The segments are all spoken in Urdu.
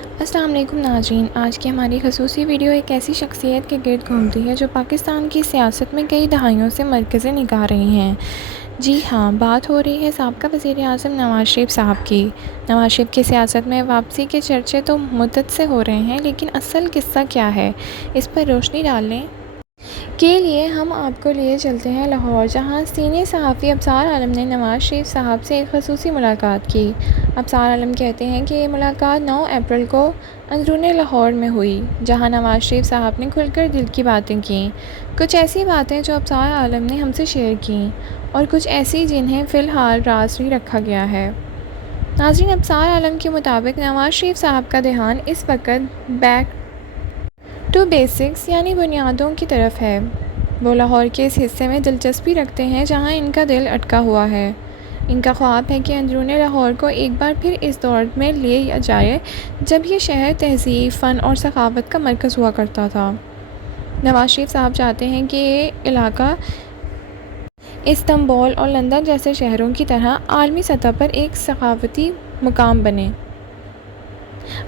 السلام علیکم ناظرین، آج کی ہماری خصوصی ویڈیو ایک ایسی شخصیت کے گرد گھومتی ہے جو پاکستان کی سیاست میں کئی دہائیوں سے مرکزی نگاہ رہی ہیں۔ جی ہاں، بات ہو رہی ہے سابقہ وزیر اعظم نواز شریف صاحب کی۔ نواز شریف کی سیاست میں واپسی کے چرچے تو مدت سے ہو رہے ہیں، لیکن اصل قصہ کیا ہے، اس پر روشنی ڈالنے کے لیے ہم آپ کو لیے چلتے ہیں لاہور، جہاں سینئر صحافی ابصار عالم نے نواز شریف صاحب سے ایک خصوصی ملاقات کی۔ ابصار عالم کہتے ہیں کہ یہ ملاقات 9 اپریل کو اندرون لاہور میں ہوئی، جہاں نواز شریف صاحب نے کھل کر دل کی باتیں کیں۔ کچھ ایسی باتیں جو ابصار عالم نے ہم سے شیئر کیں، اور کچھ ایسی جنہیں فی الحال راز ہی رکھا گیا ہے۔ ناظرین، ابصار عالم کے مطابق نواز شریف صاحب کا دھیان اس وقت بیک ٹو بیسکس یعنی بنیادوں کی طرف ہے۔ وہ لاہور کے اس حصے میں دلچسپی رکھتے ہیں جہاں ان کا دل اٹکا ہوا ہے۔ ان کا خواب ہے کہ اندرون لاہور کو ایک بار پھر اس دور میں لے جائے جب یہ شہر تہذیب، فن اور ثقافت کا مرکز ہوا کرتا تھا۔ نواز شریف صاحب چاہتے ہیں کہ یہ علاقہ استنبول اور لندن جیسے شہروں کی طرح عالمی سطح پر ایک ثقافتی مقام بنے۔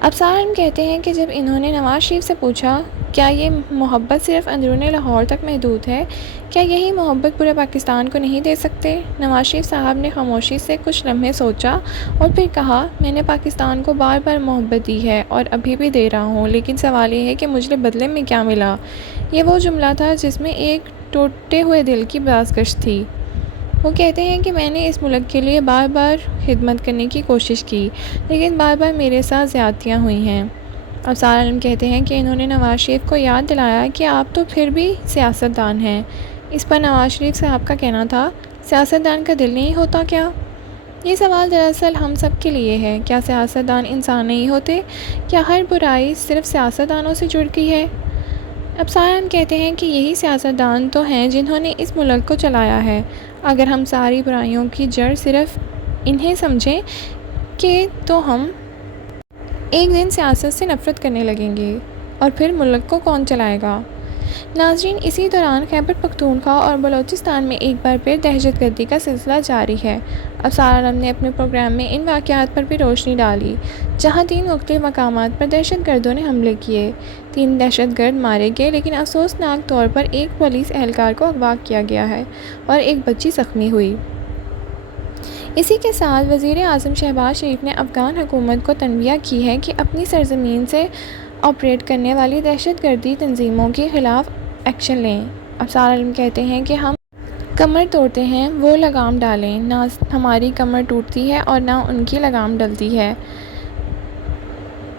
ابصار عالم کہتے ہیں کہ جب انہوں نے نواز شریف سے پوچھا کیا یہ محبت صرف اندرون لاہور تک محدود ہے، کیا یہی محبت پورے پاکستان کو نہیں دے سکتے؟ نواز شریف صاحب نے خاموشی سے کچھ لمحے سوچا اور پھر کہا، میں نے پاکستان کو بار بار محبت دی ہے اور ابھی بھی دے رہا ہوں، لیکن سوال یہ ہے کہ مجھے بدلے میں کیا ملا۔ یہ وہ جملہ تھا جس میں ایک ٹوٹے ہوئے دل کی بازگشت تھی۔ وہ کہتے ہیں کہ میں نے اس ملک کے لیے بار بار خدمت کرنے کی کوشش کی، لیکن بار بار میرے ساتھ زیادتیاں ہوئی ہیں۔ ابصار عالم کہتے ہیں کہ انہوں نے نواز شریف کو یاد دلایا کہ آپ تو پھر بھی سیاستدان ہیں۔ اس پر نواز شریف صاحب کا کہنا تھا، سیاستدان کا دل نہیں ہوتا کیا؟ یہ سوال دراصل ہم سب کے لیے ہے۔ کیا سیاستدان انسان نہیں ہوتے؟ کیا ہر برائی صرف سیاستدانوں سے جڑ گئی ہے؟ ابصار عالم کہتے ہیں کہ یہی سیاستدان تو ہیں جنہوں نے اس ملک کو چلایا ہے۔ اگر ہم ساری برائیوں کی جڑ صرف انہیں سمجھیں کہ تو ہم ایک دن سیاست سے نفرت کرنے لگیں گے، اور پھر ملک کو کون چلائے گا؟ ناظرین، اسی دوران خیبر پختونخوا اور بلوچستان میں ایک بار پھر دہشت گردی کا سلسلہ جاری ہے۔ ابصار عالم نے اپنے پروگرام میں ان واقعات پر بھی روشنی ڈالی، جہاں 3 مختلف مقامات پر دہشت گردوں نے حملے کیے۔ 3 دہشت گرد مارے گئے، لیکن افسوسناک طور پر ایک پولیس اہلکار کو اغوا کیا گیا ہے اور ایک بچی زخمی ہوئی۔ اسی کے ساتھ وزیر اعظم شہباز شریف نے افغان حکومت کو تنبیہ کی ہے کہ اپنی سرزمین سے آپریٹ کرنے والی دہشت گردی تنظیموں کے خلاف ایکشن لیں۔ ابصار عالم کہتے ہیں کہ ہم کمر توڑتے ہیں، وہ لگام ڈالیں، نہ ہماری کمر ٹوٹتی ہے اور نہ ان کی لگام ڈلتی ہے۔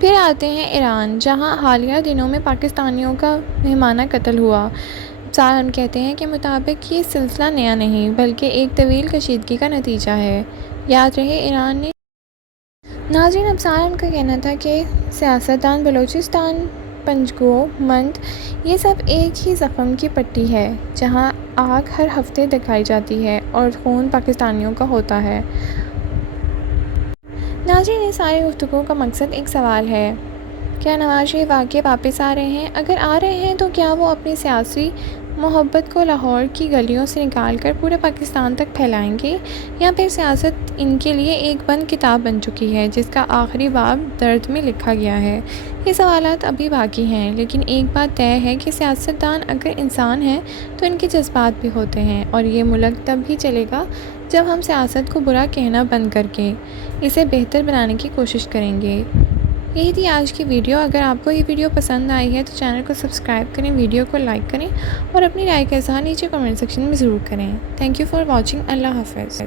پھر آتے ہیں ایران، جہاں حالیہ دنوں میں پاکستانیوں کا مہمانہ قتل ہوا۔ ابصار عالم کہتے ہیں کہ مطابق یہ سلسلہ نیا نہیں بلکہ ایک طویل کشیدگی کا نتیجہ ہے۔ یاد رہے ایران نے ناظرین، ابصار عالم کا کہنا تھا کہ سیاستدان بلوچستان، پنجگو، منڈ، یہ سب ایک ہی زخم کی پٹی ہے جہاں آگ ہر ہفتے دکھائی جاتی ہے اور خون پاکستانیوں کا ہوتا ہے۔ ناظرین، اس ساری گفتگو کا مقصد ایک سوال ہے، کیا نواز شریف واقعی واپس آ رہے ہیں؟ اگر آ رہے ہیں تو کیا وہ اپنی سیاسی محبت کو لاہور کی گلیوں سے نکال کر پورے پاکستان تک پھیلائیں گے، یا پھر سیاست ان کے لیے ایک بند کتاب بن چکی ہے جس کا آخری باب درد میں لکھا گیا ہے؟ یہ سوالات ابھی باقی ہیں، لیکن ایک بات طے ہے کہ سیاستدان اگر انسان ہیں تو ان کے جذبات بھی ہوتے ہیں، اور یہ ملک تب ہی چلے گا جب ہم سیاست کو برا کہنا بند کر کے اسے بہتر بنانے کی کوشش کریں گے۔ یہی تھی آج کی ویڈیو۔ اگر آپ کو یہ ویڈیو پسند آئی ہے تو چینل کو سبسکرائب کریں، ویڈیو کو لائک کریں اور اپنی رائے کا اظہار نیچے کمنٹ سیکشن میں ضرور کریں۔ Thank you for watching. اللہ حافظ۔